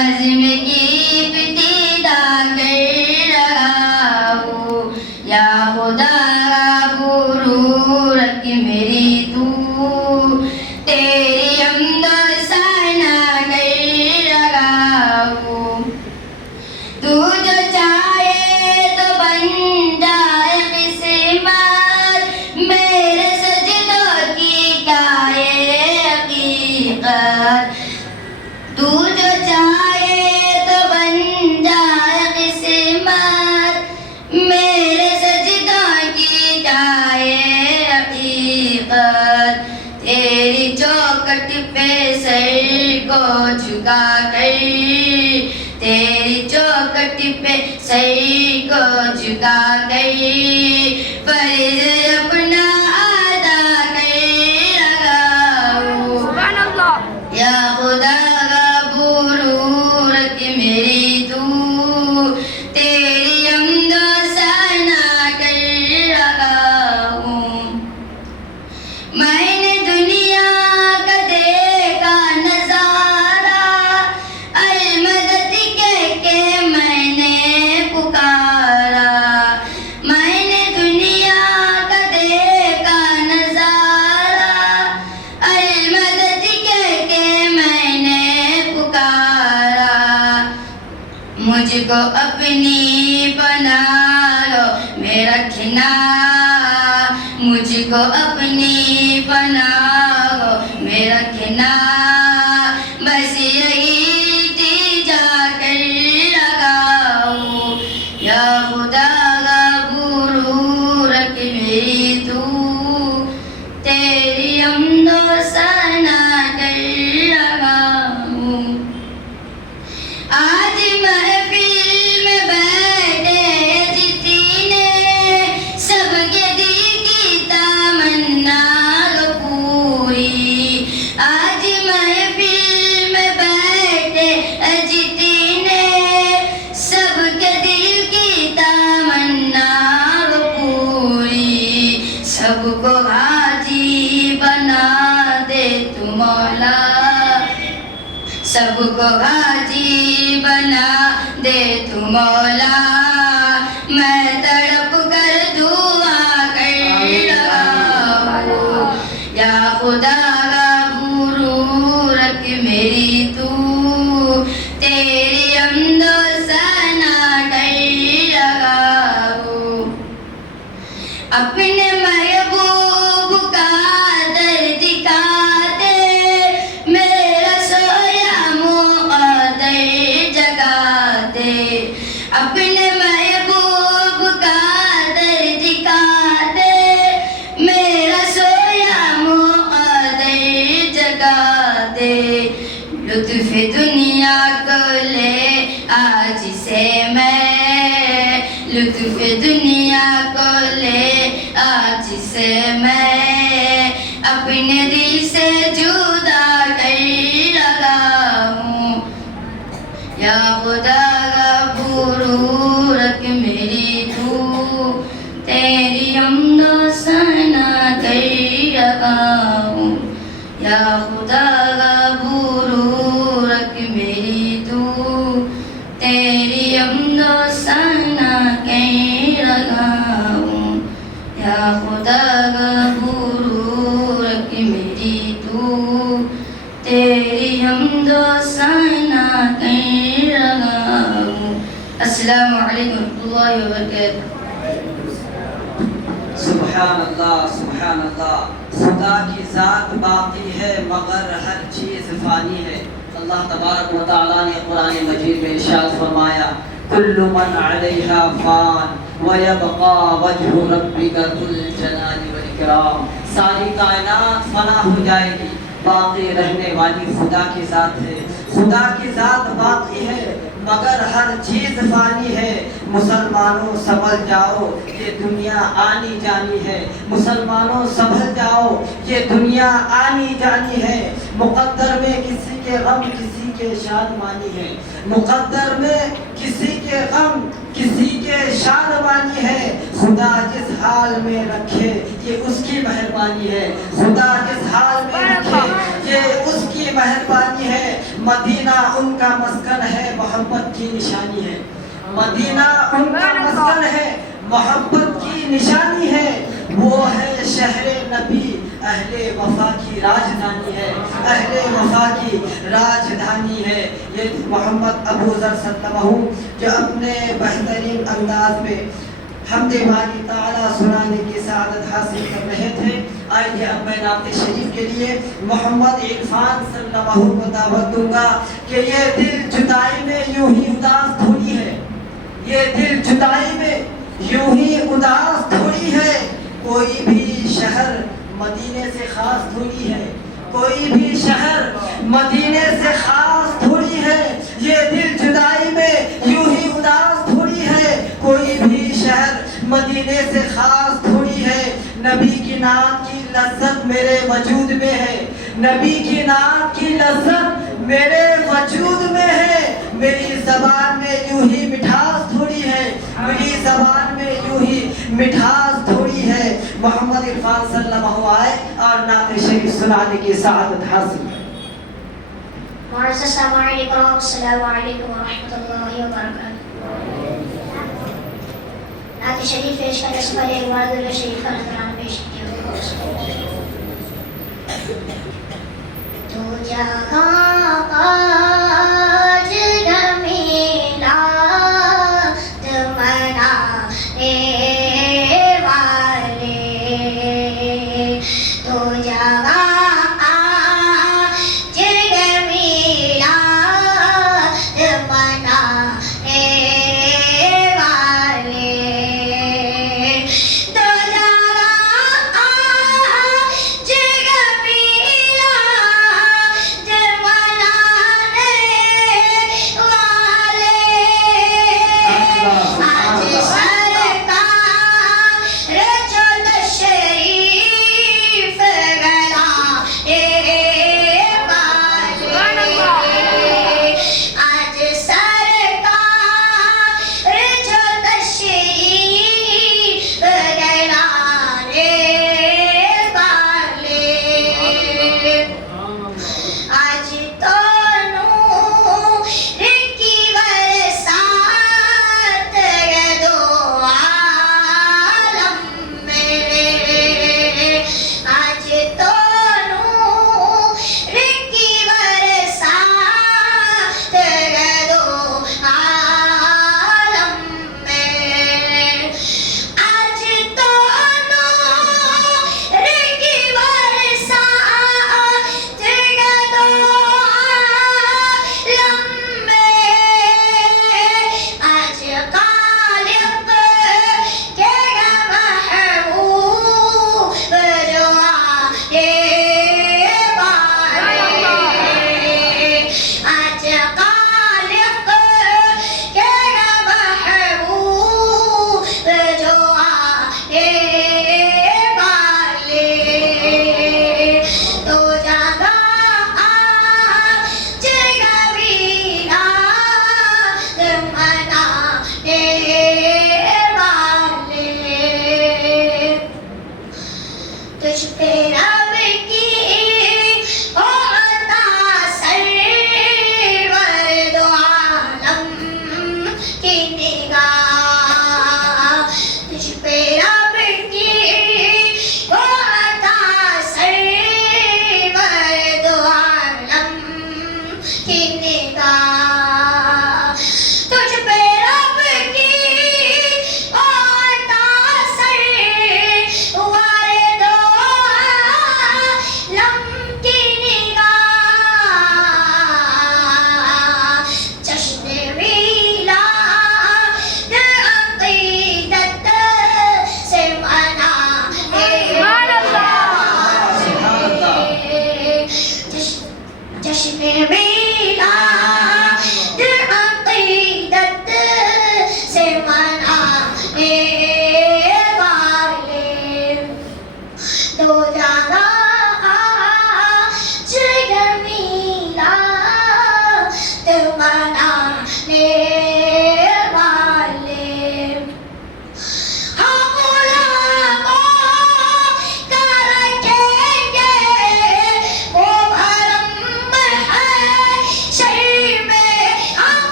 بزم کی ابتدا کر رہا ہوں، یا خدا غفور رکھ میری تو، تیری حمد و ثنا کر رہا ہوں۔ تو جو چاہے تو بن جائے قسمت، میرے سجدوں کی کیا ہے حقیقت۔ تو جو چاہے تو بن جائے قسمت، میرے سجدوں کی کیا ہے حقیقت۔ تیری چوکٹ پہ سر کو جھکا کر، تیری چوکٹ پہ سر کو جھکا کر، فرض اپنا ادا کر رہا ہوں، یا خدا غفور رکھ میری تو، تیری حمد و ثنا کر رہا ہوں۔ میں نے دنیا کا دیکھا نظارہ، المدد کہہ کے میں نے پکارا۔ میں نے دنیا کا دیکھا نظارہ، المدد کہہ کے میں نے پکارا۔ مجھ کو اپنی پناہ میں رکھنا، مجھ کو اپنی پناہ میں رکھنا، بس یہی التجا کر رہا ہوں، یا خدا غفور رکھ میری تو، تیری حمد و ثنا کر رہا ہوں۔ آج محفل میں بیٹھے جتنے، سب کے دل کی تمنا گو پوری۔ آج محفل میں بیٹھے جتنے، سب کے دل کی تمنا گو پوری۔ سب کو حاجی بنا دے تو مولا، سب کو حاجی بنا دے تو مولا، میں تڑپ کر دعا کر رہا ہوں، یا خدا غفور رکھ میری تو، تیری حمد و ثنا کر رہا ہوں۔ اپنے محبوب کا در دکھاتے، میرا سویا مقدر جگاتے۔ اپنے محبوب کا در دکھاتے، میرا سویا مقدر جگاتے۔ لطف دنیا کو لے آج سے میں، لطف دنیا کو لے آج سے میں، اپنے دل سے جدا کر رہا ہوں، یا خدا غفور رکھ میری تو، تیری حمد و ثنا کر رہا ہوں، یا خدا غفور رکھ میری تو، تیری حمد و ثنا کر رہا ہوں، یا خدا غفور رکھ میری تو، تیری حمد و ثنا کر رہا ہوں۔ السلام علیکم ورحمۃ اللہ وبرکاتہ۔ سبحان اللہ سبحان اللہ، خدا کی ذات باقی ہے مگر ہر چیز فانی ہے۔ اللہ تبارک و تعالیٰ نے قرآن مجید میں ارشاد فرمایا، کل من علیہا فان ویبقى وجہ ربک ذو الجلال والاکرام۔ ساری کائنات فنا ہو جائے گی، باقی رہنے والی خدا کی ذات ہے۔ خدا کی ذات باقی ہے مگر ہر چیز فانی ہے۔ مسلمانوں سنبھل جاؤ، یہ دنیا آنی جانی ہے۔ مسلمانوں سنبھل جاؤ، یہ دنیا آنی جانی ہے۔ مقدر میں کسی کے غم کسی کے شادمانی ہے، مقدر میں کسی کے غم کسی کے شادمانی ہے۔ خدا جس حال میں رکھے یہ اس کی مہربانی ہے، خدا جس حال میں رکھے یہ اس کی مہربانی ہے۔ مدینہ ان کا مسکن ہے محبت کی نشانی ہے مدینہ ان کا مسکن ہے محبت کی نشانی ہے وہ ہے شہر نبی اہل وفا کی راجدھانی ہے اہل وفا کی راجدھانی ہے یہ محمد ابو ذر سلمہ جو اپنے بہترین انداز میں حمد باری تعالیٰ سنانے کی سعادت حاصل کر رہے تھے آئیے اب میں نعت شریف کے لیے محمد عرفان سلمہ کو دعوت دوں گا کہ یہ دل جدائی میں یوں ہی اداس تھوڑی ہے یہ دل جدائی میں یوں ہی اداس تھوڑی ہے کوئی بھی شہر مدینے سے خاص تھوڑی ہے کوئی بھی شہر مدینے سے خاص تھوڑی ہے یہ دل جدائی میں یوں ہی اداس تھوڑی ہے کوئی بھی شہر مدینے سے خاص تھوڑی ہے نبی کی نام کی لذت میرے وجود میں ہے نبی کی نام کی لذت میرے وجود میں ہے میری زبان میں یوں ہی مٹھاس تھوڑی ہے میری زبان میں یوں ہی مٹھاس تھوڑی ہے محمد عرفان سلمہ آئے اور نعت شریف سنانے کی سعادت حاصل السلام علیکم السلام علیکم ورحمۃ اللہ وبرکاتہ نعت شریف پیش کرنے سے پہلے مرد اللہ شریف کا نذرانہ پیش کیا تو جہاں آج نمیلا منانے والے تو جہاں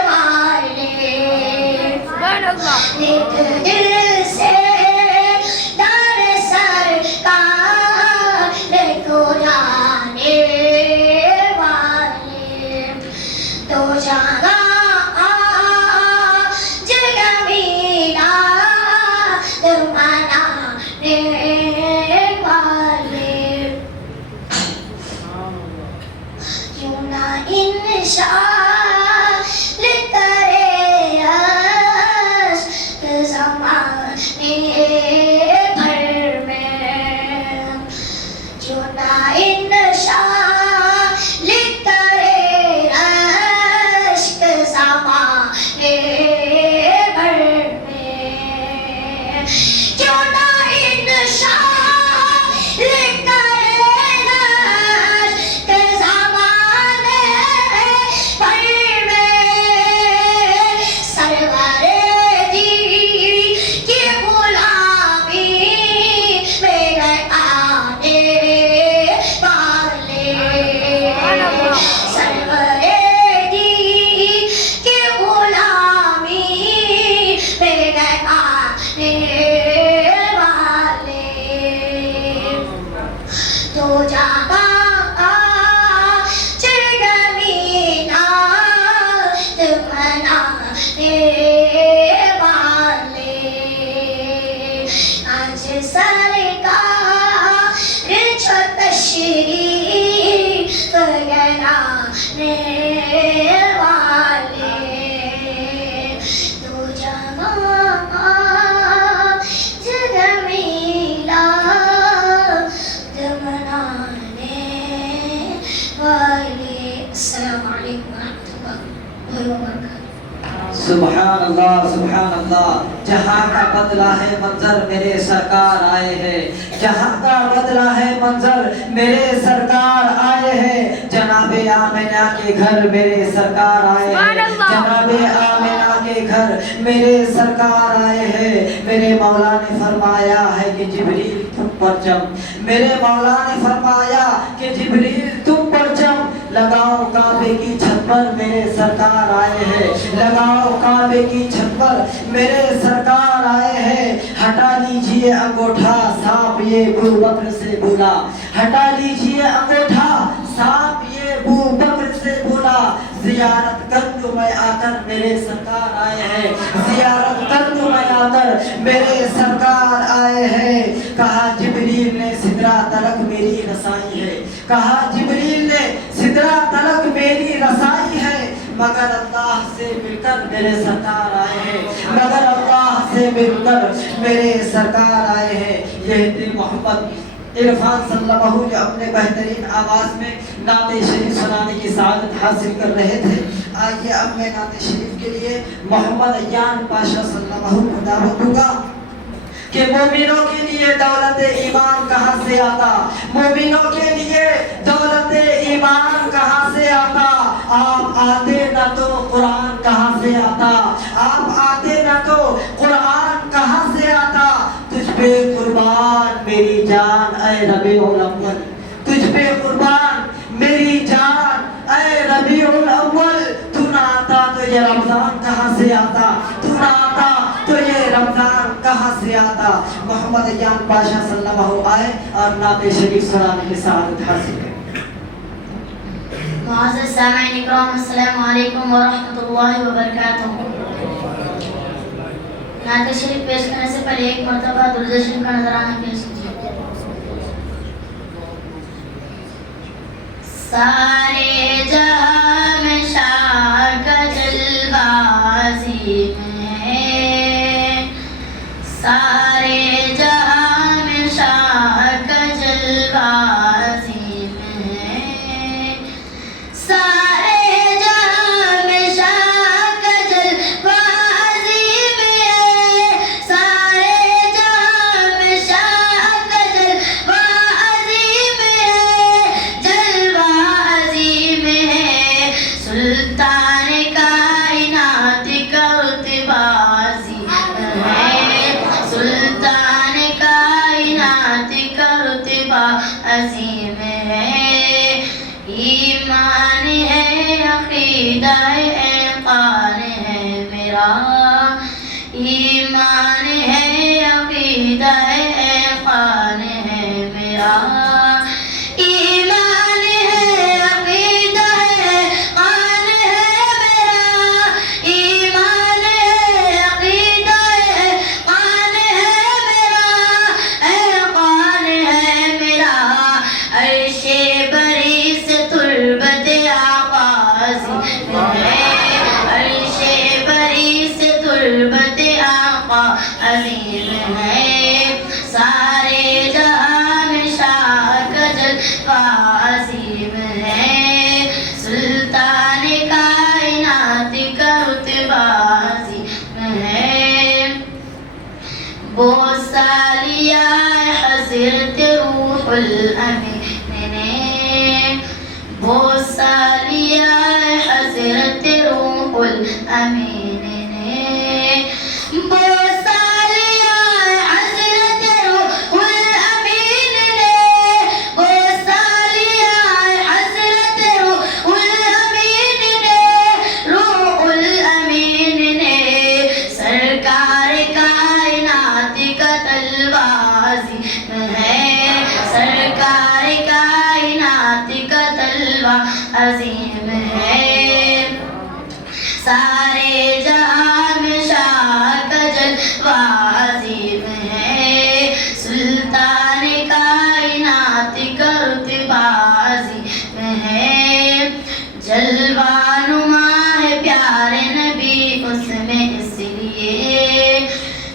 والے ایک دل سے در سرکار کو جانے والے تو جگہ جگہ میلاد منانے والے کیوں نہ انشاء کرے اشک زمانے بھر میں کیوں نہ انشاء کرے اشک زمانے بھر میں کیوں نہ انشاء کرے اشک زمانے بھر میں سرور دی کی غلامی میں آنے والے سرور دی کی غلامی میں آنے والے تو جاگا جگہ میلاد منانے والے آج سرکار جو تشریف لانے والے تو جگہ جگہ میلاد منانے والے السلام علیکم ورحمۃ اللہ وبرکاتہ سبحان اللہ جہاں کا بدلہ ہے منظر میرے سرکار آئے ہیں جہاں کا بدلہ ہے منظر میرے سرکار آئے ہیں جناب آمنہ کے گھر میرے سرکار آئے ہیں جناب آمنہ کے گھر میرے سرکار آئے ہیں میرے مولا نے فرمایا ہے کہ جبریل تم پر جم میرے مولا نے فرمایا کہ جبریل تم پر جم لگاؤ کعبے کی چھت پر میرے سرکار آئے ہیں لگاؤ کعبے کی چھت پر میرے سرکار آئے ہیں ہٹا لیجئے انگوٹھا سانپ یہ ابو بکر سے بولا ہٹا لیجئے انگوٹھا سانپ یہ ابو بکر سے بولا زیارت کر لوں میں آ کر میرے سرکار آئے ہیں زیارت کر لوں میں آ کر میرے سرکار آئے ہیں کہا جبریل نے سدرہ تلک میری رسائی ہے کہا جبریل نے سدرہ تلک میری رسائی ہے مگر اللہ سے مل کر میرے سرکار آئے ہیں مگر اللہ سے مل کر میرے سرکار آئے ہیں یہ دل محمد عرفان صلی اللہ علیہ وسلم جو اپنے بہترین آواز میں نعت شریف سنانے کی سعادت حاصل کر رہے تھے آئیے اب میں نعت شریف کے لیے محمد ایان پاشا صلی اللہ علیہ وسلم کو دعوت دوں گا کہ مومنوں کے لیے دولت ایمان کہاں سے آتا مومنوں کے لیے دولت ایمان کہاں سے آتا آپ آتے نہ تو قرآن کہاں سے آتا آپ آتے نہ تو قرآن کہاں سے آتا تجھ پہ قربان میری جان اے ربیع الاول تجھ پہ قربان میری جان اے ربیع الاول تو نہ آتا تو یہ رمضان کہاں سے آتا تو نہ آتا تو یہ رمضان کہاں سے آتا محمد ایان پاشا صلی اللہ علیہ وسلم آئے اور نعت شریف سنانے کی سعادت حاصل کریں معزز سامعین اکرام السلام علیکم ورحمۃ اللہ وبرکاتہ نعت شریف پیش کرنے سے پہلے ایک مرتبہ درود شریف کا نذرانہ پیش کیجیے سارے جہاں میں شاہ کا جلوازی میں سارے جہاں میں شاہ کا جلوازی میں سارے جہاں میں شاہ کا جلوازی میں سارے جہاں میں شاہ کا جلوازی میں جلوازی میں سلطان کائنات کا رتبازی ہے سلطان کائنات کا رتبہ عظیم ہے ایمان ہے عقیدہ ہے، اعقان ہے میرا ایمان ہے، عقیدہ ہے، اعقان ہے میرا ایمان ہے، عقیدہ ہے، اعقان ہے میرا ایمان ہے، عقیدہ ہے، اعقان ہے میرا اعقان ہے میرا عرش بری سے تربت آغاز ہے، عرش بری سے تربت آقا عظیم ہے، سارے جہاں میں شاہ کا جلوہ عظیم ہے، سلطان کائنات کا رتبہ عظیم ہے، بہت سالیہ حضرت روح الامین نے، بہت سالیہ حضرت روح الامین نے، بہت سالیہ حضرت روح الامین نے، بہت سالیہ حضرت روح الامین نے، روح الامین نے، سرکار کائنات کا طلبہ عظیم ہے، سرکار کائنات کا طلبہ عظیم ہے، سارے جہاں میں شاہ کا جلوہ عظیم ہے، سلطان کائنات کا رتبہ عظیم ہے، جلوہ نما ہے پیارے نبی اس میں اس لیے،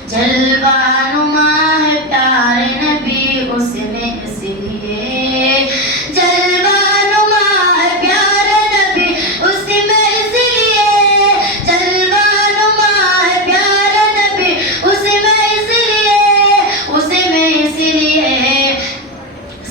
جلوہ نما ہے پیارے نبی اس میں اس لیے، جلوہ نما ہے پیارے نبی اس میں اس لیے، جلوہ نما ہے پیارے نبی اس میں اس لیے، اس میں اس لیے،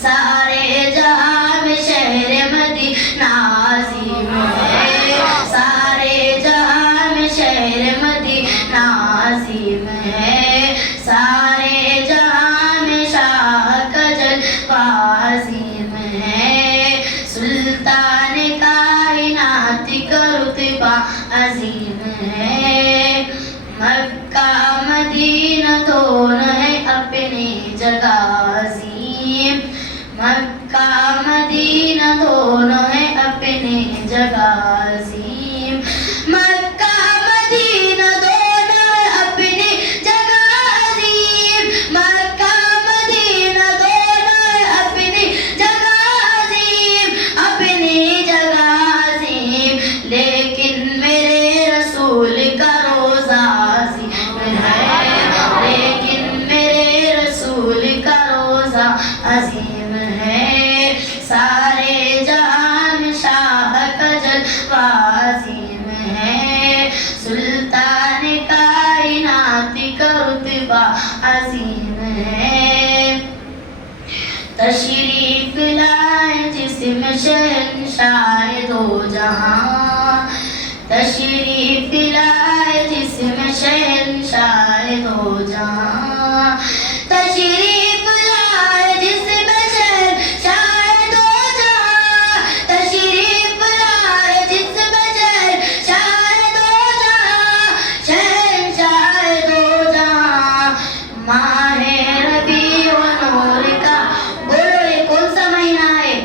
سارے جہاں میں شہر مدینہ عظیم ہے، سارے جہاں میں شہر مدینہ عظیم ہے، سارے جہاں میں شاہ کا جلوہ عظیم ہے، سلطان کائنات کا رتبہ عظیم ہے، مکہ مدینہ دونوں ہے اپنی جگہ عظیم، مکہ مدینہ دونوں ہے اپنی جگہ عظیم، مکہ مدینہ دونوں ہے اپنی جگہ عظیم، مکہ مدینہ دونوں ہے اپنی جگہ عظیم، اپنی جگہ عظیم، لیکن میرے رسول کا روزہ عظیم ہے، لیکن میرے رسول کا روزہ عظیم ہے، سارے جہاں میں شاہ کا جلوہ عظیم ہے، سلطان کائنات کا رتبہ عظیم ہے، تشریف لائے جسم شہنشاہ دو جہاں، تشریف لائے جسم شہنشاہ دو جہاں، تشریف لائے جسم شہنشاہ دو جہاں، تشریف لائے جسم شہنشاہ دو جہاں، شہنشاہ دو جہاں، ماہ ربیع نور کا، بولو یہ کون سا مہینہ ہے؟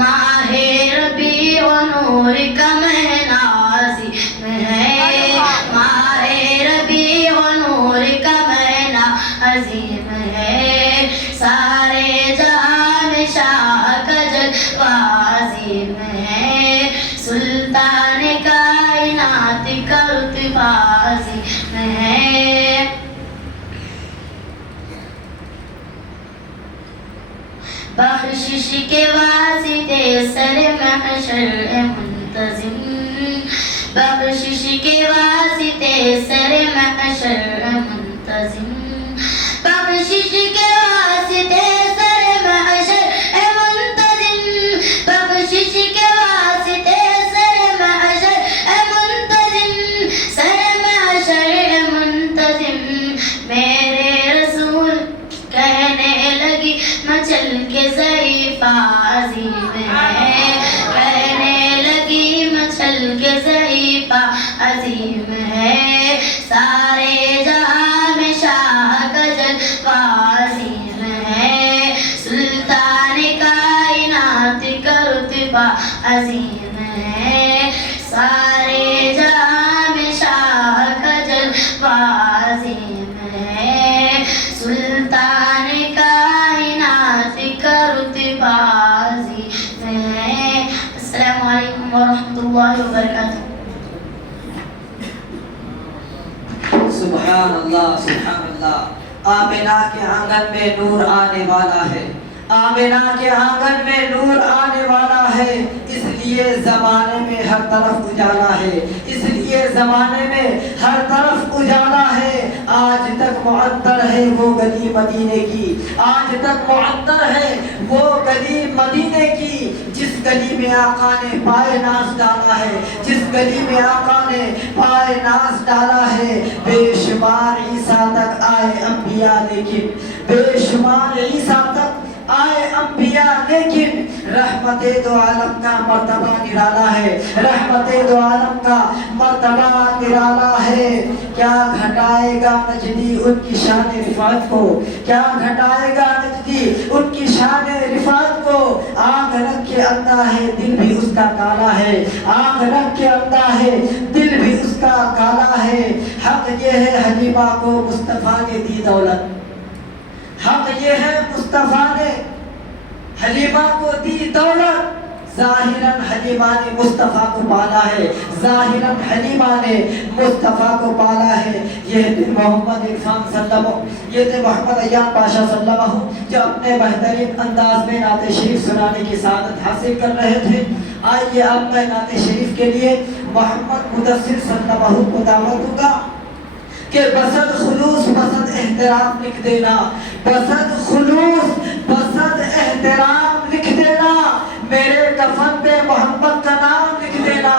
ماہ ربیع نور کا مہینہ عظیم ہے، ماہ ربیع نور کا مہینہ عظیم ہے، سارے جہاں میں شاہ کا جلوہ عظیم ہے، سلطان کائنات کا رتبہ عظیم ہے، بخشش کے واسطے سر محشر منتظم، بخشش کے واسطے سر محشر منتظم، بخشش کے واسطے سر محشر منتظم، بخشش کے واسطے سر محشر منتظم، سر محشر منتظم، میرے رسول کہنے لگی مچل کے ضعیفہ عظیم ہے، کہنے لگی مچل کے صحیفہ عظیم ہے سارے جہاں میں شاہ کا جلوہ عظیم ہے سلطان کائنات کا رتبہ عظیم ہے سارے جہاں میں شاہ کا جلوہ عظیم ہے سلطان کائنات کا رتبہ عظیم ہے السلام علیکم ورحمۃ اللہ وبرکاتہ سبحان اللہ سبحان اللہ آمینہ کے آنگن میں نور آنے والا ہے آمینہ کے آنگن میں نور آنے والا ہے اس لیے زمانے میں ہر طرف اجالا ہے اس لیے زمانے میں ہر طرف اجالا ہے آج تک معطر ہے وہ گلی مدینے کی آج تک معطر ہے وہ گلی مدینے کی جس گلی میں آقا نے پائے ناز ڈالا ہے جس گلی میں آقا نے پائے ناز ڈالا ہے بے شمار عیسیٰ تک آئے انبیاء لیکن بے شمار عیسیٰ تک آئے انبیاء لیکن رحمت دو عالم کا مرتبہ نرالا ہے رحمت دو عالم کا مرتبہ نرالا ہے کیا گھٹائے گا نجدی ان کی شان رفعت کو کیا گھٹائے گا نجدی ان کی شان رفعت کو آنکھ رکھ کے اندھا ہے دل بھی اس کا کالا ہے آنکھ رکھ کے اندھا ہے دل بھی اس کا کالا ہے حق یہ ہے حلیمہ کو مصطفیٰ نے دی دولت حق یہ ہے مصطفیٰ نے حلیمہ کو دی دولت ظاہراً حلیمہ نے مصطفیٰ کو پالا ہے ظاہراً حلیمہ نے مصطفیٰ کو پالا ہے یہ تھے محمد عرفان صلی اللہ علیہ وسلم یہ تھے محمد ایان پاشا صلی اللہ علیہ وسلم جو اپنے بہترین انداز میں نعت شریف سنانے کی سعادت حاصل کر رہے تھے آئیے اب میں نعت شریف کے لیے محمد مدثر صلی اللہ علیہ وسلم کو دعوت دوں گا کہ بسد خلوص بسد احترام لکھ دینا بسد خلوص بسد احترام لکھ دینا میرے کفن پہ محمد کا نام لکھ دینا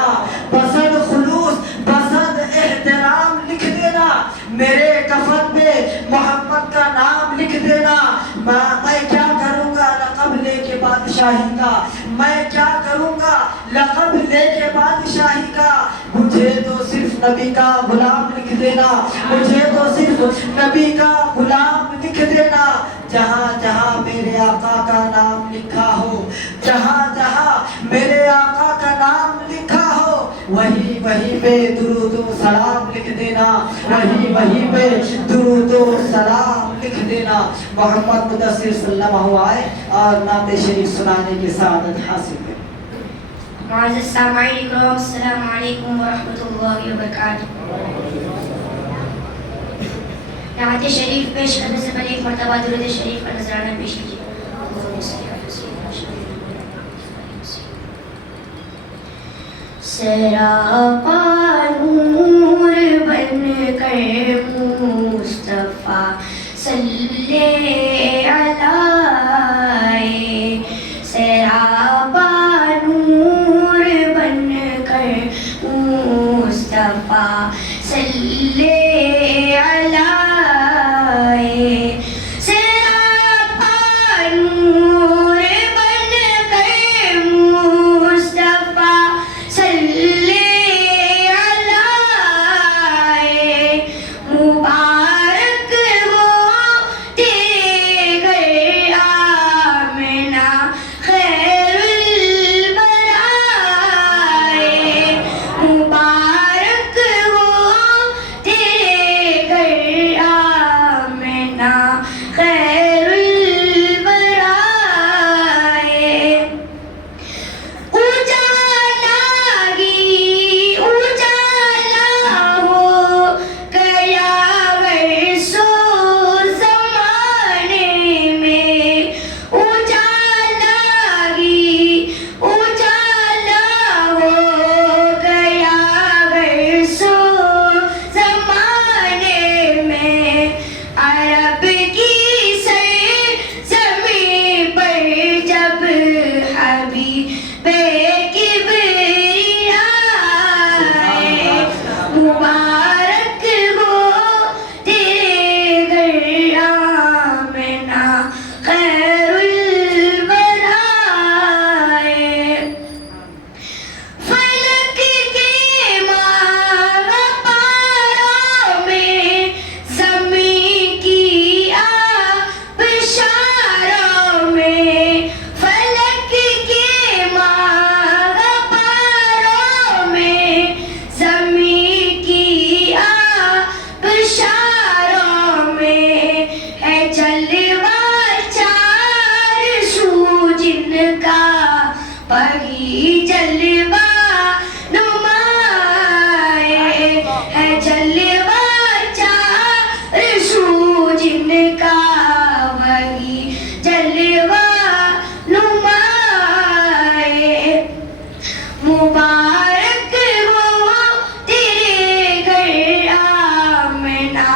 بسد خلوص بسد احترام لکھ دینا میرے کفن پہ محمد کا نام لکھ دینا میں کیا کروں گا لقب لے کے بادشاہی کا میں کیا کروں گا لقب لے کے بادشاہی کا مجھے تو صرف نبی کا غلام لکھ دینا مجھے تو صرف نبی کا غلام لکھ دینا جہاں جہاں میرے آقا کا نام لکھا ہو جہاں جہاں میرے آقا کا نام لکھا ہو وہی وہی پہ درود و سلام لکھ دینا وہی وہی پہ درود و سلام لکھ دینا محمد مدثر صلی اللہ علیہ وسلم آئے اور نعت شریف سنانے کی سعادت حاصل کریں معزز سامعین اکرام السلام علیکم ورحمۃ اللہ وبرکاتہ نعت شریف پیش کرنے سے پہلے ایک مرتبہ درود شریف کا نذرانہ پیش کیجیے سراپا نور بن کر مصطفیٰ صلی علیہ سراپا نور بن کر مصطفیٰ صلی علیہ مبارک ہو مبارک ہو تیرے گھر آمنہ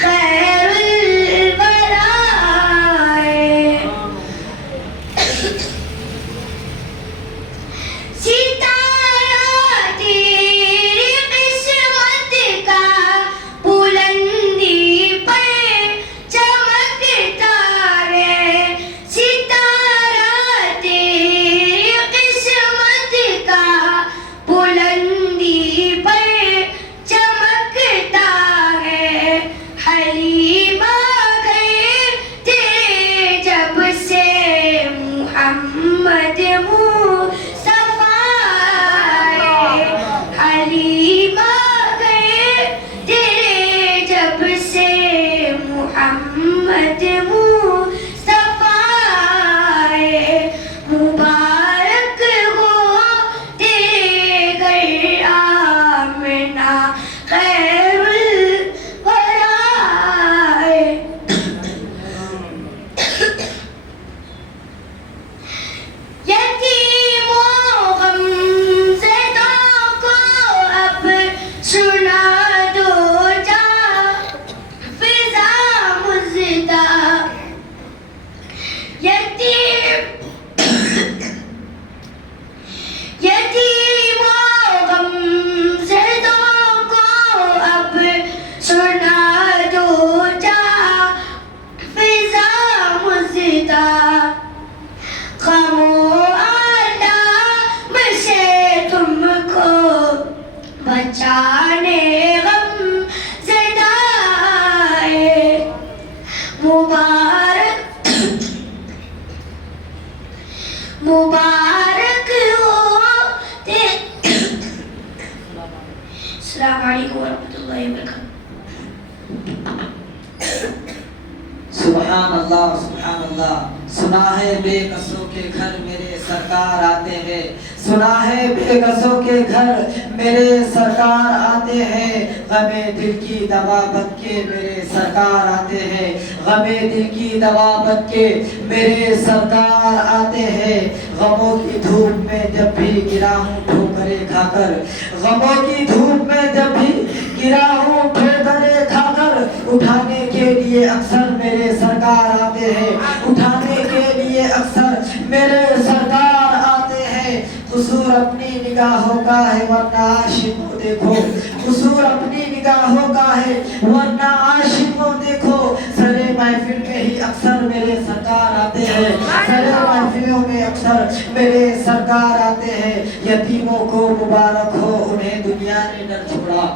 خیر الورا ہے۔ ستارہ تیری قسمت کا بلندی پر چمکتا ہے، ستارہ تیری قسمت کا بلندی پر چمکتا ہے۔ حلیمہ گئے تیرے جب سے محمد مصطفیٰ ہے، حلیمہ گئے تیرے جب سے محمد مصطفیٰ ہے۔ مبارک ہو تیرے گھر آمنہ خیر الورا ہے۔ یتیموں غمزدوں کو اب سنا دو جا فضا مزدہ، یتیموں غمزدوں کو اب سنا دو جا فضا مزدہ، غم و آلام سے تم کو بچانے غم زدہ ہے۔ مبارک مبارک ہو السلام علیکم ورحمۃ اللہ وبرکاتہ۔ سبحان اللہ سبحان اللہ۔ سنا ہے بے کسوں کے گھر میرے سرکار آتے ہیں، سنا ہے بے کسوں کے گھر میرے سرکار آتے ہیں، غم دل کی دوا بن کے میرے سرکار آتے ہیں، غم دل کی دوا بن کے میرے سرکار آتے ہیں۔ غموں کی دھوپ میں جب بھی گرا ہوں ٹھوکریں کھا کر، غموں کی دھوپ میں جب بھی گرا ہوں ٹھوکریں کھا کر، اٹھانے کے لیے اکثر میرے سرکار آتے ہیں، اٹھانے کے لیے اکثر میرے سرکار آتے ہیں۔ قصور اپنی نگاہوں کا ہے ورنہ عاشقوں دیکھو، قصور اپنی نگاہوں کا ہے ورنہ عاشقوں دیکھو، سرے محفل میں ہی اکثر میرے سرکار آتے ہیں، سرے محفلوں میں اکثر میرے سرکار آتے ہیں۔ یتیموں کو مبارک ہو انہیں دنیا نے ڈر چھوڑا،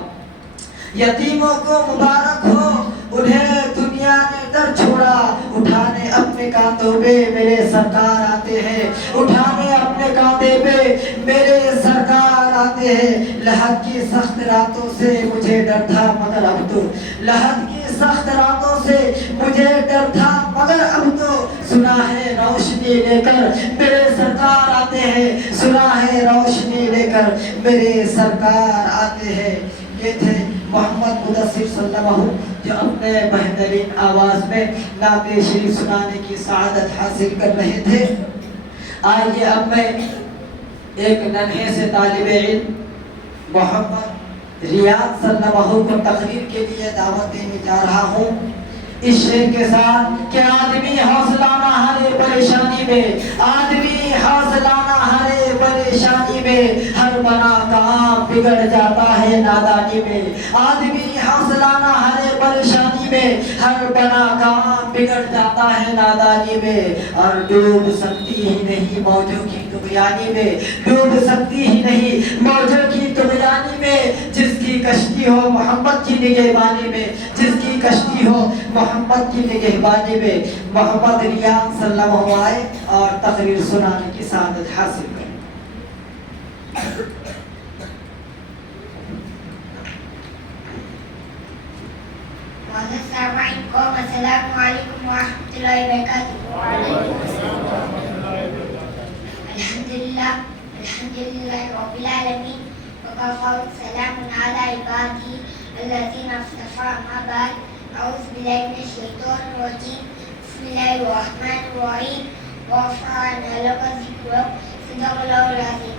یتیموں کو مبارک ہو انہیں دنیا نے در چھوڑا، اٹھانے اپنے کاندھوں پہ میرے سرکار آتے ہیں، اٹھانے اپنے کاندھے پہ میرے سرکار آتے ہیں۔ لحد کی سخت راتوں سے مجھے ڈر تھا مگر اب تو، لحد کی سخت راتوں سے مجھے ڈر تھا مگر اب تو، سنا ہے روشنی لے کر میرے سرکار آتے ہیں، سنا ہے روشنی لے کر میرے سرکار آتے ہیں۔ یہ تھے محمد مدثر صلی اللہ علیہ وسلم جو اپنے بہترین آواز میں نعت شریف سنانے کی سعادت حاصل کر رہے تھے۔ آئیے اب میں ایک ننھے سے طالب علم محمد ریاض صلی اللہ علیہ وسلم کو تقریر کے لیے دعوت دینے جا رہا ہوں اس شعر کے ساتھ کہ آدمی حوصلہ نہ ہارے پریشانی میں، آدمی حوصلہ نہ ہارے پریشانی میں، ہر بنا کام بگڑ جاتا ہے نادانی میں، آدمی حوصلہ نہ ہارے پریشانی میں، ہر بنا کام بگڑ جاتا ہے نادانی میں، اور ڈوب سکتی ہی نہیں موجوں کی طغیانی میں، ڈوب سکتی ہی نہیں موجوں کی طغیانی میں، جس کی کشتی ہو محمد کی نگہبانی میں، جس کی کشتی ہو محمد کی نگہبانی میں۔ محمد ریاض صلی اللہ علیہ وسلم آئے اور تقریر سنانے کی سعادت حاصل کریں۔ السلام علیکم ورحمۃ اللہ وبرکاتہ۔ الحمد للہ رب العالمین وکفى سلام علی عبادہ الذین اصطفى اما بعد اعوذ باللہ من الشیطان الرجیم بسم اللہ الرحمن الرحیم ورفعنا لک ذکرک صدق اللہ العظیم۔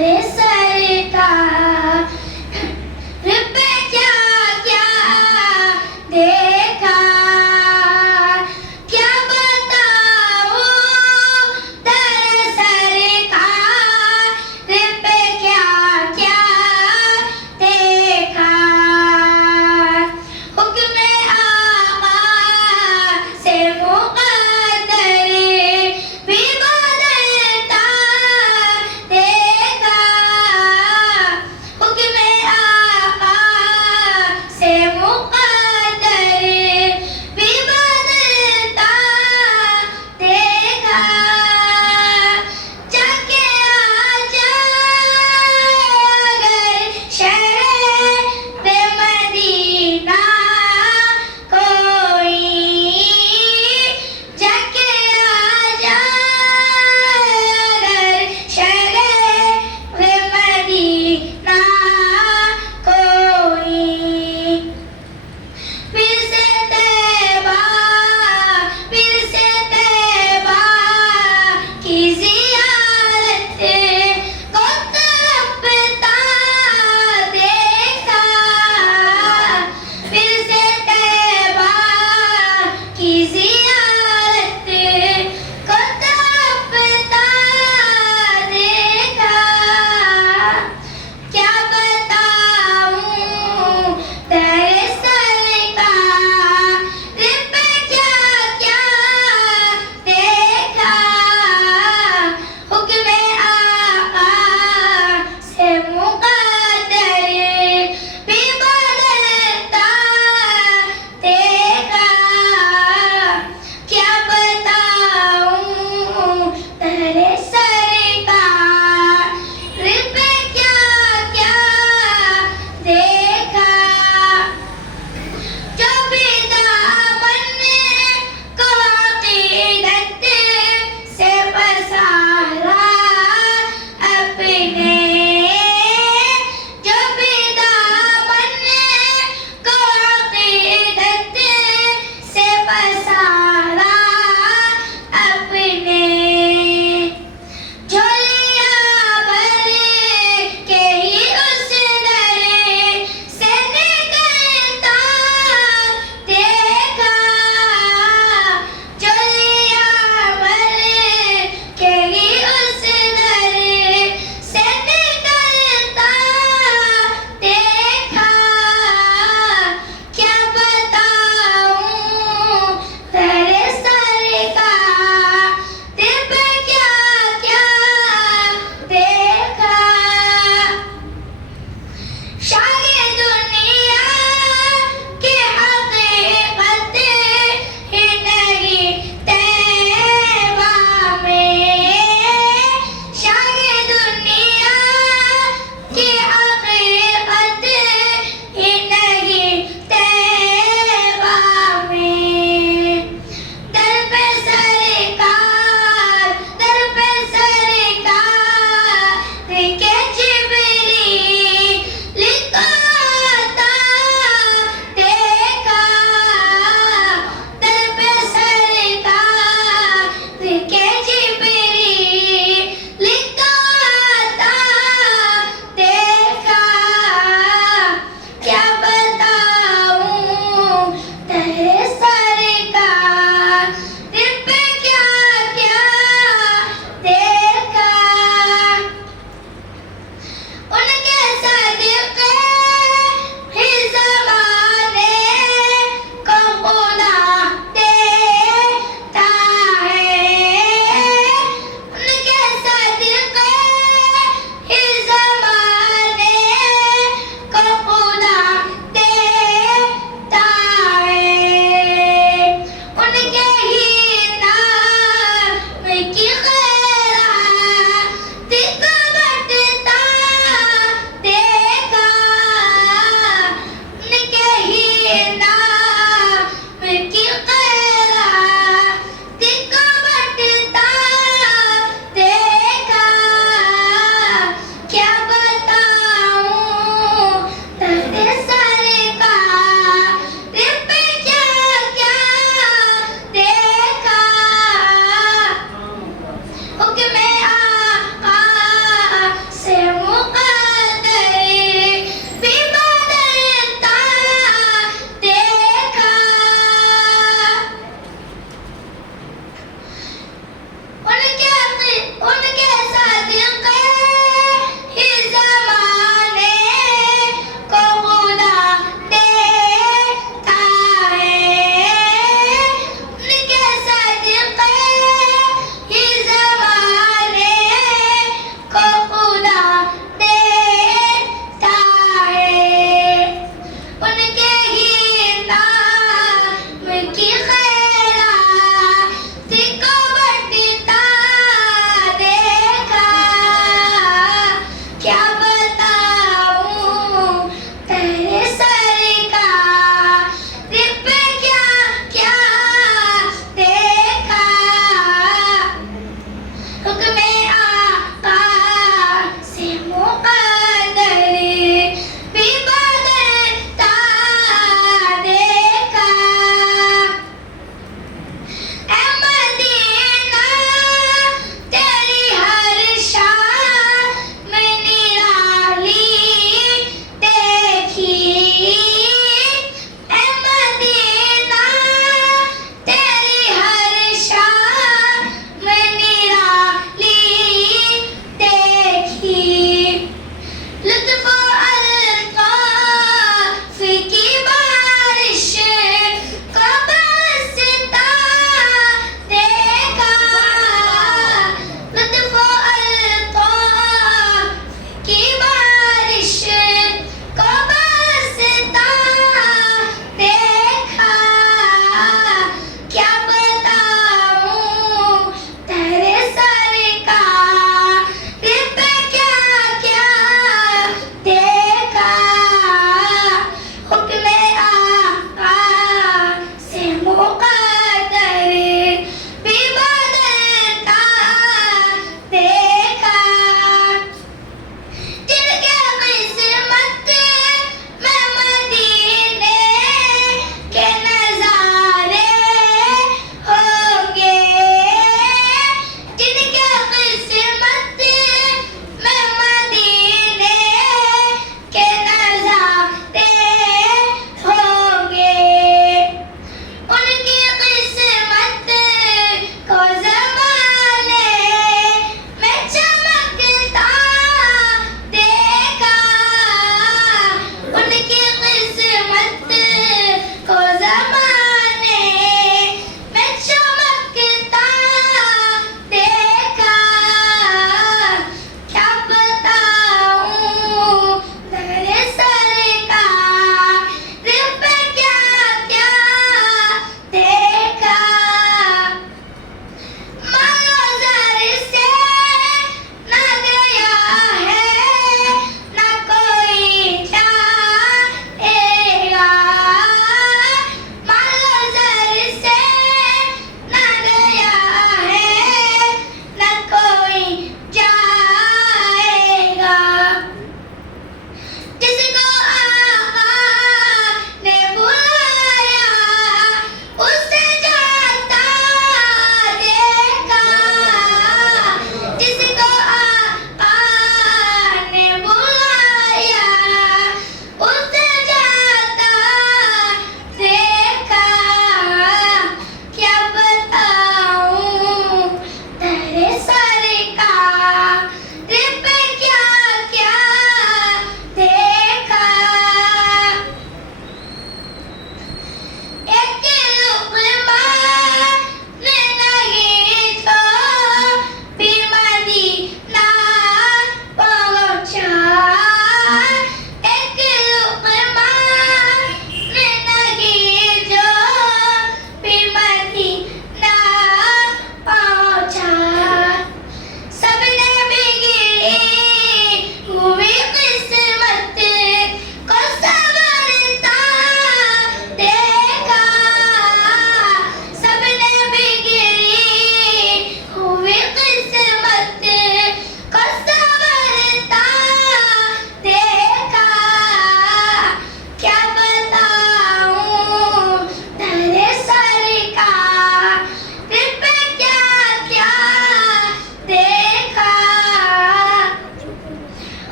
تیرے سرکار پہ کیا کیا دیکھا کیا بتاؤں تیرے سرکار پہ کیا کیا دیکھا حکم آقا سے مقدر بھی بدلتا دیکھا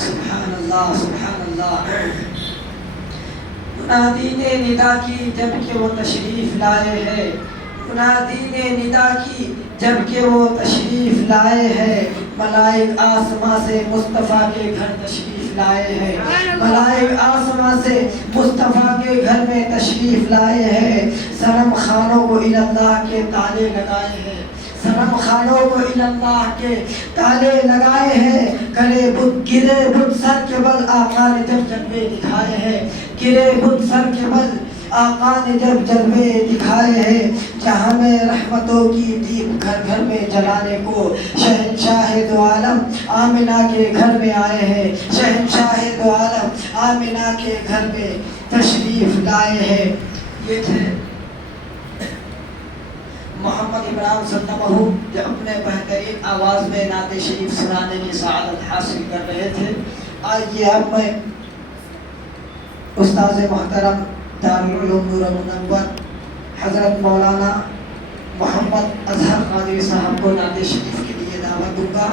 سبحان اللہ سبحان اللہ. منادی نے ندا کی جب کہ وہ تشریف لائے ہیں. منادی نے ندا کی جب کہ وہ تشریف لائے ہیں. ملائک آسماں سے مصطفیٰ کے گھر تشریف لائے ہیں. ملائک آسماں سے مصطفیٰ کے گھر میں تشریف لائے ہیں. صنم خانوں کو اللہ کے تالے لگائے ہیں. صنم خانوں کو اللہ کے تالے لگائے ہیں. گرے بت سر کے بل آقا نے جب جلوے دکھائے ہیں. گرے بت سر کے بل آقا نے جب جلوے دکھائے ہیں. جہاں میں رحمتوں کی دیپ گھر گھر میں جلانے کو شہنشاہ دو عالم آمنہ کے گھر میں آئے ہیں. شہنشاہ دو عالم آمنہ کے گھر میں تشریف لائے ہیں. یہ تھے محمد عمران صلی اللہ علیہ وسلم جو اپنے بہترین آواز میں نعت شریف سنانے کی سعادت حاصل کر رہے تھے. آئیے اب میں استاذ محترم دارالعلوم نور منور حضرت مولانا محمد اظہر قادری صاحب کو نعت شریف کے لیے دعوت دوں گا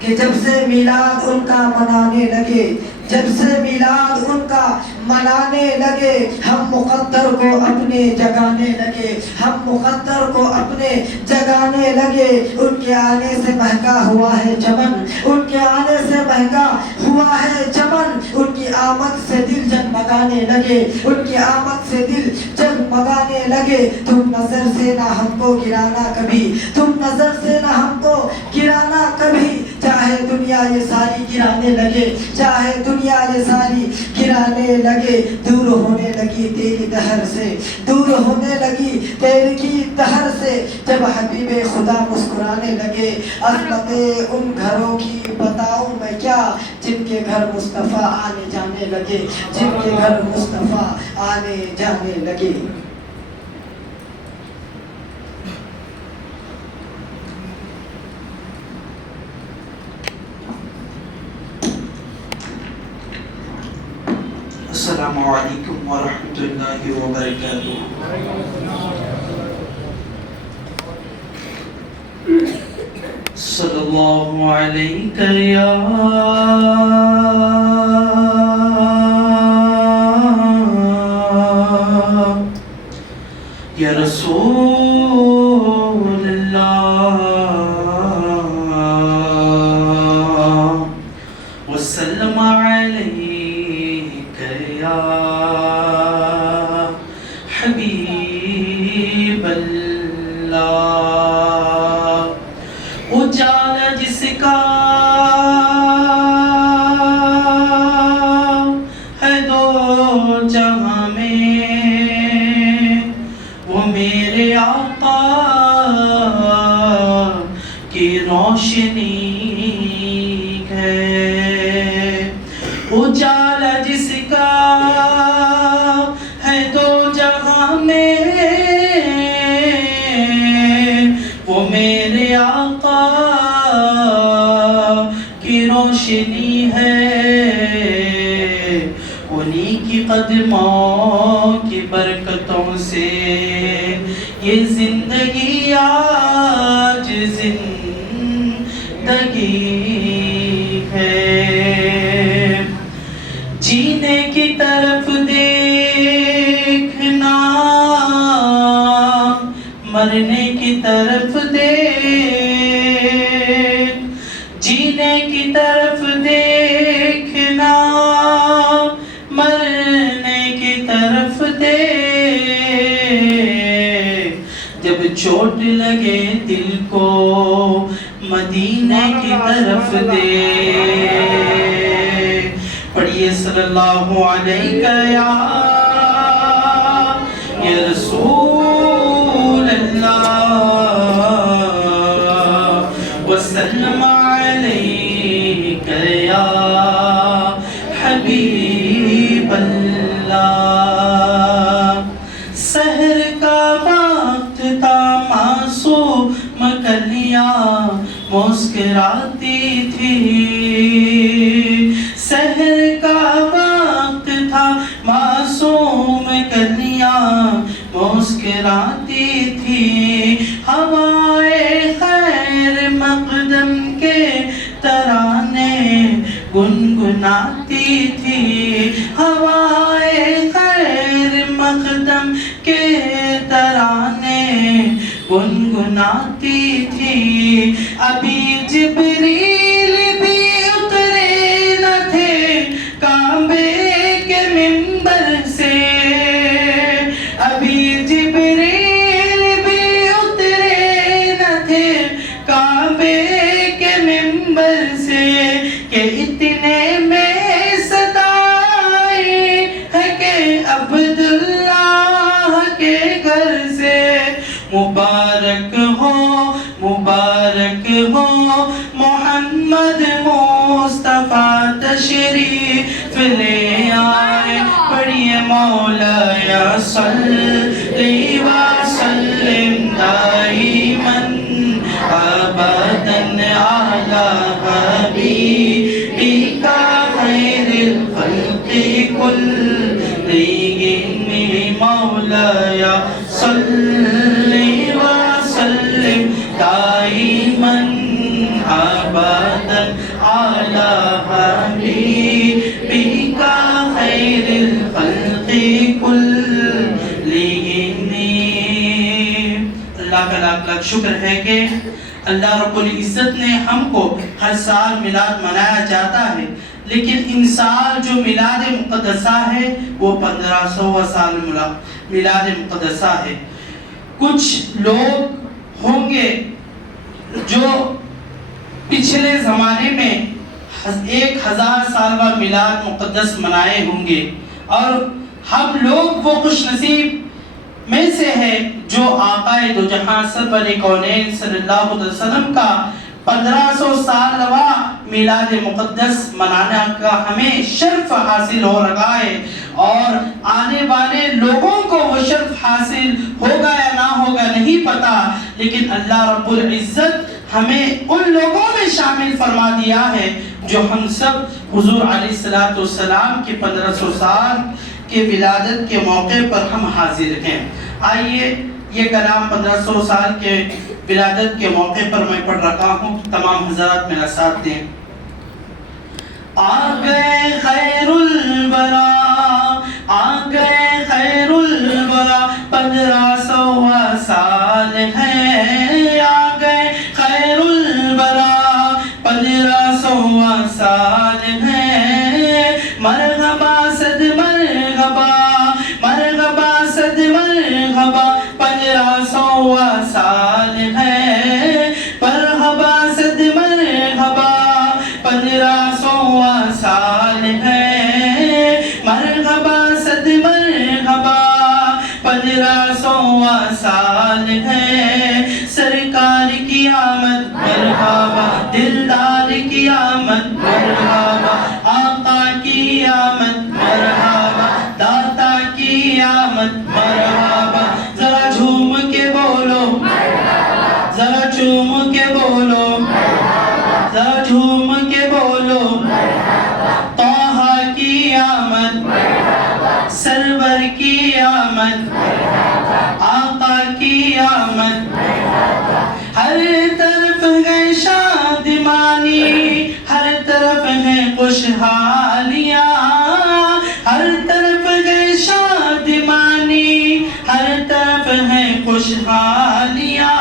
کہ جب سے میلاد ان کا منانے لگے جب سے میلاد ان کا منانے لگے ہم مقدر کو اپنے جگانے لگے ہم مقدر کو اپنے جگانے لگے. ان کے آنے سے مہنگا ہوا ہے چمن ان کے آنے سے مہنگا ہوا ہے چمن. ان کی آمد سے دل جگمگانے لگے ان کی آمد سے دل جگمگانے لگے. تم نظر سے نہ ہم کو گرانا کبھی تم نظر سے نہ ہم کو گرانا کبھی. چاہے دنیا یہ ساری گرانے لگے چاہے دنیا یہ ساری گرانے لگے. دور ہونے لگی تیری دہر سے دور ہونے لگی تیری کی دہر سے جب حبیب خدا مسکرانے لگے. عظمت ان گھروں کی بتاؤں میں کیا جن کے گھر مصطفیٰ آنے جانے لگے جن کے گھر مصطفیٰ آنے جانے لگے. السلام علیکم ورحمۃ اللہ وبرکاتہ. صلی اللہ علیہ یا رسول اللہ وسلم علیہ حبیب اللہ. اجالا جس کا ہے دو جہاں میں وہ میرے آقا کی روشنی ہے. اجالا جس کا ہے دو جہاں میں وہ میرے آقا کی روشنی ہے. انہی کی قدموں کی برکتوں سے یہ زندگی آج زندگی ہے. جینے کی طرف دیکھنا مرنے کی طرف دیکھ جینے کی طرف دیکھنا مرنے کی طرف دیکھ. جب چوٹ لگے دل کو مدینے کی طرف دیکھ. پڑھیے صلی اللہ علیہ یا رسول اللہ وسلم علیہ یا حبیب اللہ. سحر کا وقت تھا معصوم کلیاں مسکراتی تھی. سحر کا وقت تھا معصوم کلیاں مسکراتی تھی. ہوائے خیر مقدم کے ترانے گن گنگناتی تھی ہوائے خیر مقدم کے ترانے گنگناتی تھی. ابھی جبریل بھی اترے نہ تھے کعبے کے منبر سے. ابھی جبریل بھی اترے نہ تھے کعبے کے ممبر سے کہ اتنے میں صدا آئی ہے کہ عبداللہ کے گھر سے. مبارک ہو محمد مصطفیٰ تشریف لے آئے. پڑھیے مولایا صلی وسلم دائماً ابداً علی حبیبک خیر الخلق کلہم. مولایا صلی وسلم دائماً ابداً علی حبیبک خیر الخلق کلہم. اللہ کا لاکھ لاکھ شکر ہے کہ اللہ رب العزت نے ہم کو ہر سال میلاد منایا جاتا ہے، لیکن ان سال جو میلاد مقدسہ ہے وہ 1500واں سال میلاد مقدسہ ہے. کچھ لوگ ہوں گے جو پچھلے زمانے میں 1000 سالہ میلاد مقدس منائے ہوں گے، اور ہم لوگ وہ خوش نصیب میں سے ہے جو آقا دو جہاں سرور کونین صلی اللہ علیہ وسلم کا 1500 سالواں میلاد مقدس منانے کا ہمیں شرف حاصل ہو رہا ہے، اور آنے والے لوگوں کو وہ شرف حاصل ہوگا یا نہ ہوگا نہیں پتا، لیکن اللہ رب العزت ہمیں ان لوگوں میں شامل فرما دیا ہے جو ہم سب حضور علیہ السلام کے 1500 سال کے ولادت کے موقع پر ہم حاضر ہیں. آئیے یہ کلام 1500 سال کے ولادت کے موقع پر میں پڑھ رکھا ہوں، تمام حضرات میرا ساتھ دیں. آ گئے خیر الورا، آ گئے خیر الورا 1500واں سال ہے. آ گئے خیر الورا 1500واں سال ہے. مرحبا صد مرحبا، مرحبا صد مرحبا 1500واں سال ہے. مرحبا صد مرحبا 1500واں سال ہے. مرحبا صد مرحبا 1500واں سال ہے. سرکار کی آمد مرحبا، دلدار کی آمد مرحبا، آقا کی آمد مرحبا، داتا کی آمد مرحبا. ذرا جھوم کے بولو ذرا جھوم کے بولو ذرا جھوم کے بولو. طہ کی آمد، سرور کی آمد، آقا کی آمد. ہر طرف ہے شادمانی، ہر طرف ہے خوشحالیاں. ہر طرف ہے شادمانی، ہر طرف ہے خوشحالیاں.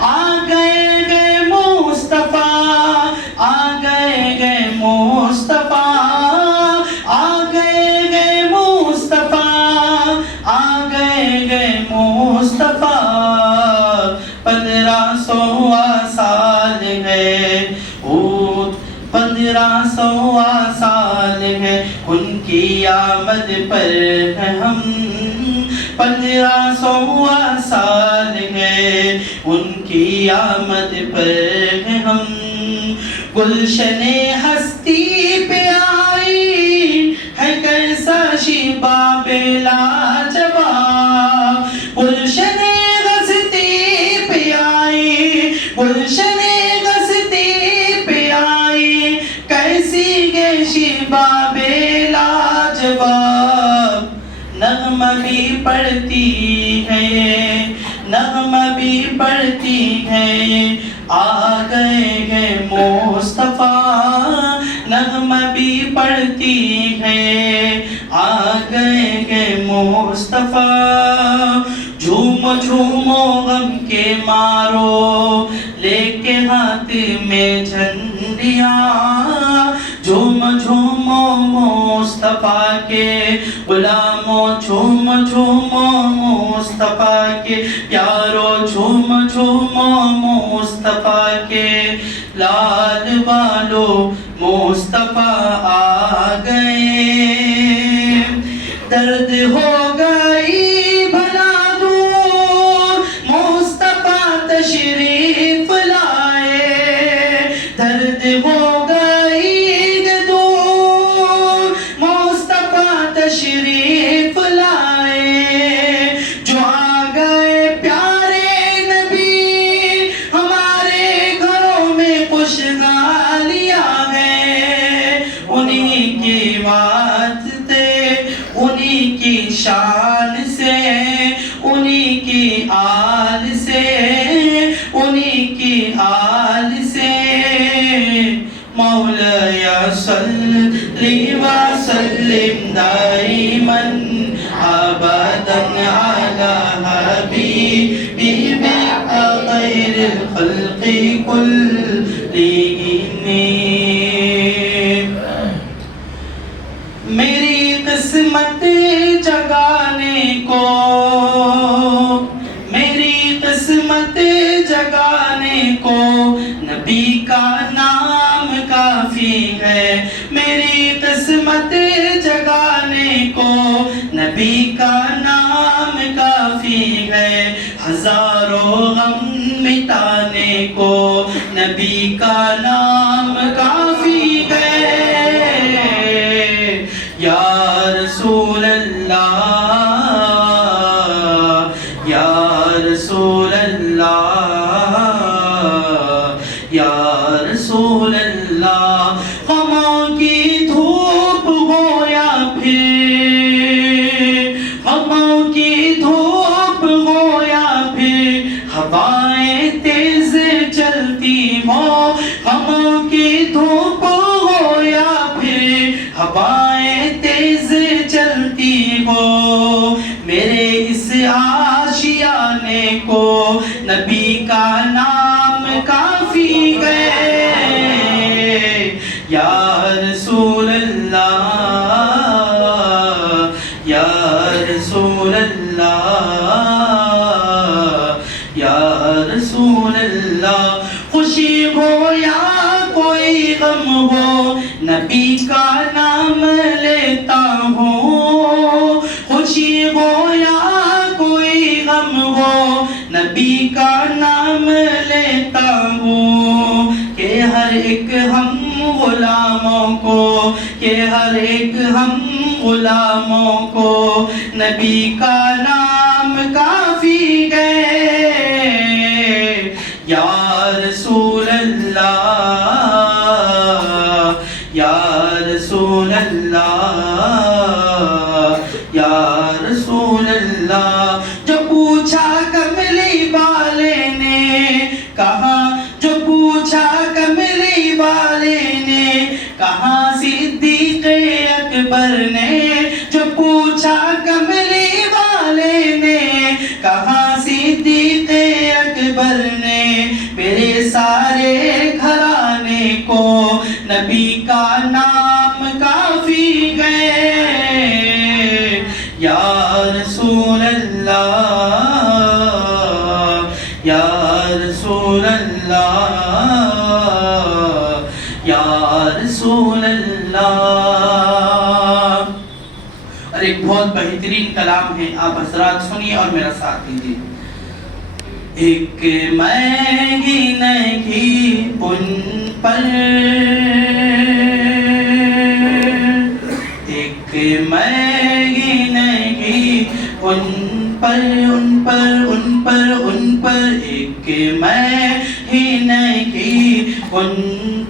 آ گئے گئے مصطفیٰ، آ گئے گئے مصطفیٰ، آ گئے گئے مصطفیٰ، آ گئے گئے مصطفیٰ. 1500واں سال ہے، 1500واں سال ہے. ان کی آمد پر ہے ہم 1500واں سال ہے. ان کی آمد پر ہے ہم. گلشن ہستی پہ آئی ہے کیسا شباب لاجواب. گلشن ہستی پہ آئی، گلشن ہستی پہ آئی کیسی گے شباب لاجواب. نغمہ بھی پڑھتی ہے، نغمہ بھی پڑھتی ہے. آ گئے گئے مصطفیٰ، نغمہ بھی پڑھتی ہے آ گئے گے مصطفیٰ جھومو جھومو غم کے مارو لے کے ہاتھ میں جھنڈیاں جھوم جھومو مصطفیٰ کے غلاموں جھوم جھومو مصطفیٰ کے پیارو جھوم جھومو مصطفیٰ کے لال والو مصطفیٰ آ گئے درد ہو گئی بھلا دور مصطفیٰ تشریف لائے درد ہو گئی دور مصطفیٰ تشریف لائے جو آ گئے پیارے نبی ہمارے گھروں میں خوشحالیاں ہیں انہی کی واسطے انہی کی شان سے انہی کی آل سے انہی کی آل سے مولاي صل وسلم دائما ابدا على حبيبك خير الخلق كلهم میری قسمت جگانے کو میری قسمت جگانے کو نبی کا نام کافی ہے میری قسمت جگانے کو نبی کا نام کافی ہے ہزاروں غم مٹانے کو نبی کا نام کافی ہے یا رسول اللہ یا رسول اللہ یا رسول اللہ غموں کی دھوپ ہو یا پھر غموں کی دھوپ ہو یا پھر ہوائیں تیز چلتی ہو غموں کی دھوپ ہو یا پھر ہوائیں تیز چلتی ہو میرے اس آشیانے کو نبی کا نام کافی ہے یا رسول اللہ یا رسول اللہ یا رسول اللہ خوشی ہو یا کوئی غم ہو نبی کا نام لیتا ہوں خوشی ہو یا کوئی غم ہو نبی کا نام لیتا ہوں کہ ہر ایک ہم غلاموں کو کہ ہر ایک ہم غلاموں کو نبی کا نام کافی ہے یا رسول اللہ یا رسول اللہ یا رسول اللہ جو پوچھا کملی والے نے کہا جو پوچھا کملی والے نے کہا صدیق اکبر نے جو پوچھا کملی والے نے کہا صدیق اکبر نے میرے سارے گھرانے کو نبی کا نام کافی ہے یا رسول اللہ یا رسول اللہ یا رسول اللہ اور ایک بہت بہترین کلام ہے آپ حضرات سنیے اور میرا ساتھ دیجیے ایک مہنگی نہیں ان پر ایک مہنگی نہیں ان پر ان پر ان پر ان پر ایک مہنگی نہیں ان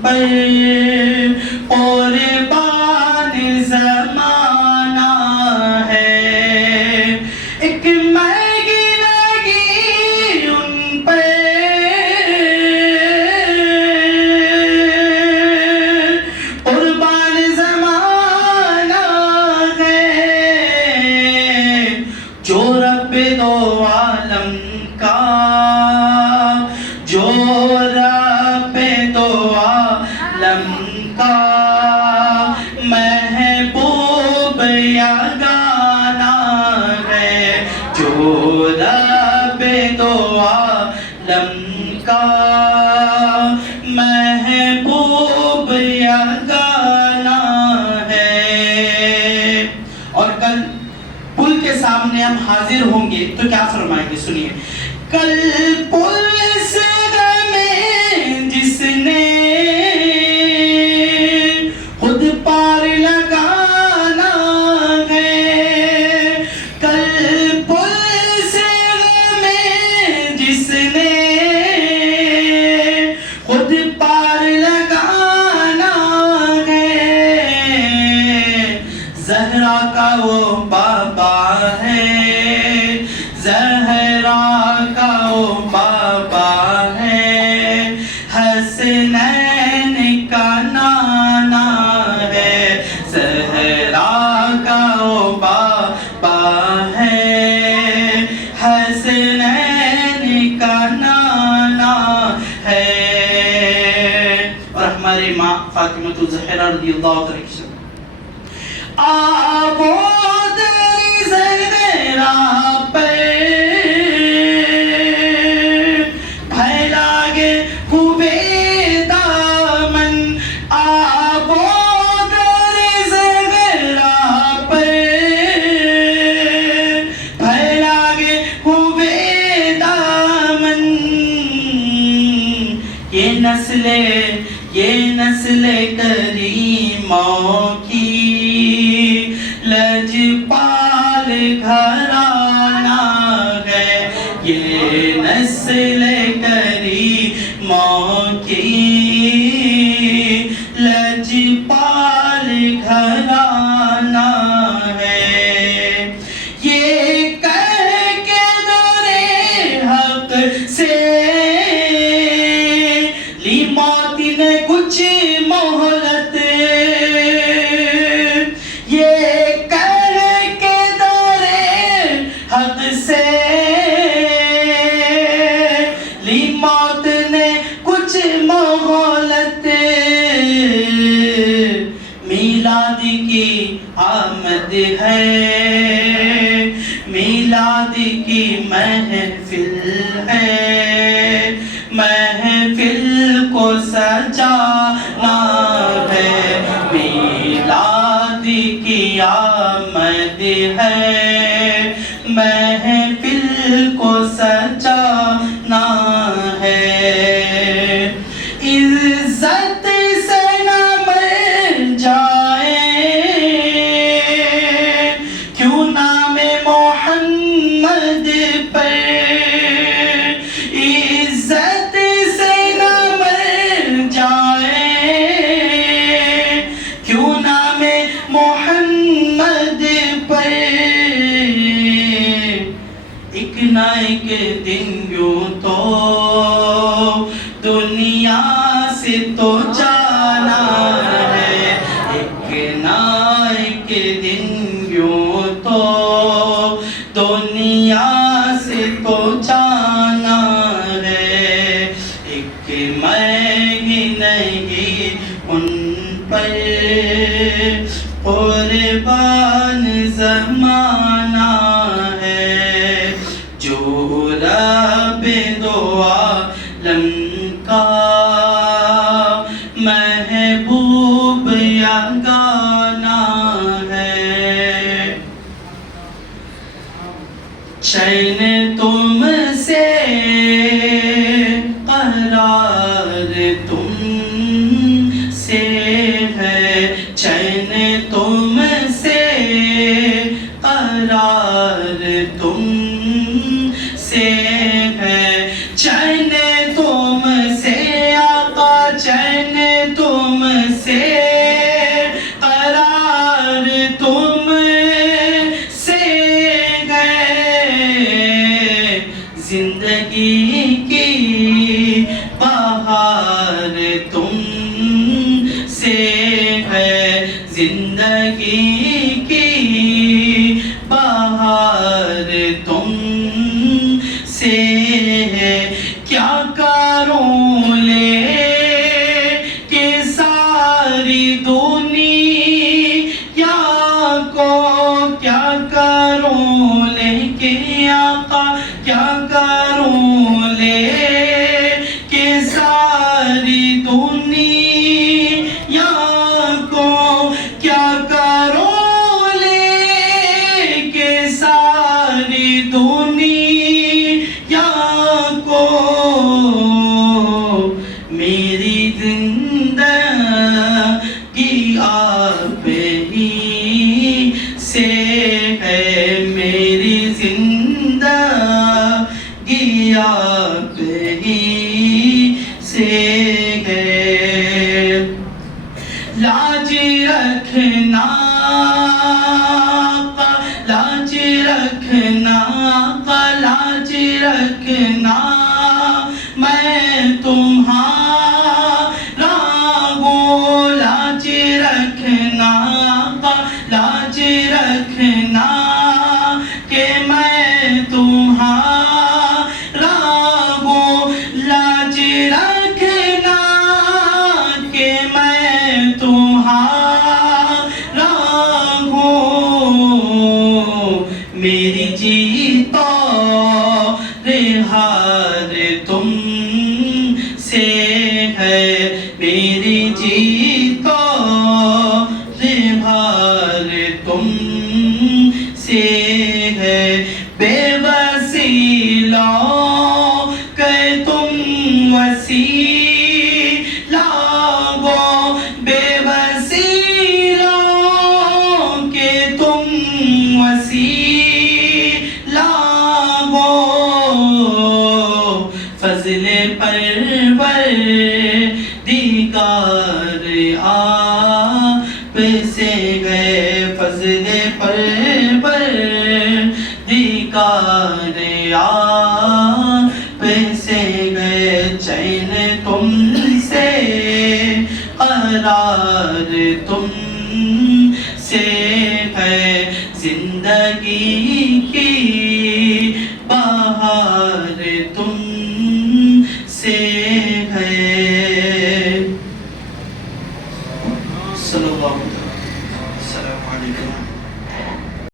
پر قربان زمانہ ہے ایک مہنگی نہیں ان پر قربان قیام حاضر ہوں گے تو کیا فرمائیں گے؟ سنیے. کل پلس غم جس نے خود پار لگانا ہے، کل پلس غم جس نے خود پار لگانا ہے، زہرا کا وہ بابا ہے، زہرا کا وہ بابا ہے، حسنین کا نانا ہے، زہرا کا وہ بابا ہے، حسنین کا نانا ہے. اور ہماری ماں فاطمہ الزہرا رضی اللہ عنہ کی آبود زہرا پہ پھیلا گے ہوئے دامن، آبود زہرا پہ پھیلا گے ہوئے دامن. یہ نسل کریموں کی لجپال گھرانہ ہے، یہ نسل کریموں کی لجپال گھرانہ ہے. یہ کہہ کے درے حق سے لی موت نے کچھ مہلت، یہ کہہ کے درے حق سے لی موت نے کچھ مہلت. میلاد کی آمد ہے، میلاد کی محفل ہے، محفل کو سجانا ہے، میلاد کی آمد ہے، محفل کو سجانا ہے. عزت سے نہ مر جائے کیوں نام محمد پر، عزت سے نہ مر جائے کیوں نام محمد پر. ایک نہ ایک دن یوں تو دنیا سے تو جانا ہے، ایک نہ ایک دن یوں تو دنیا سے تو جانا ہے. ایک میں ہی نہیں ان پر قربان زمانہ ہے، جو رب دو عالم کا محبوب یگانہ ہے. چین تم سے قرار تم سے ہے، چین تم سے قرار تم سے ہے، چین تم سے آقا، چین تم سے قرار تم سے ہے، زندگی کی بہار تم سے ہے، زندگی کی بہار تم سے ہے. کیا کروں لے کہ ساری دنیا کو، کیا کروں لے کہ آقا، کیا کروں لے کہ ساری دنیا کو، کیا کروں لے آپ ہی سے ہے میری زندگی، آپ ہی سے ہے۔ لاج رکھنا لاج رکھنا لاج رکھنا میں تمہارا ہوں، لاج رکھنا لاج رکھنا کہ میں تمہارا ہوں، لاج رکھنا کہ میں تمہارا ہوں، میری جیت ہار تم سے ہے، میری جیت ہار تم سے ہے، بے وسیلوں کہ تم وسیلہ ہو، بے وسیلوں کہ تم وسیلہ ہو، فضل پروردگار آپ سے گئے، فضل پروردگار آپ سے گئے، چین تم سے قرار تم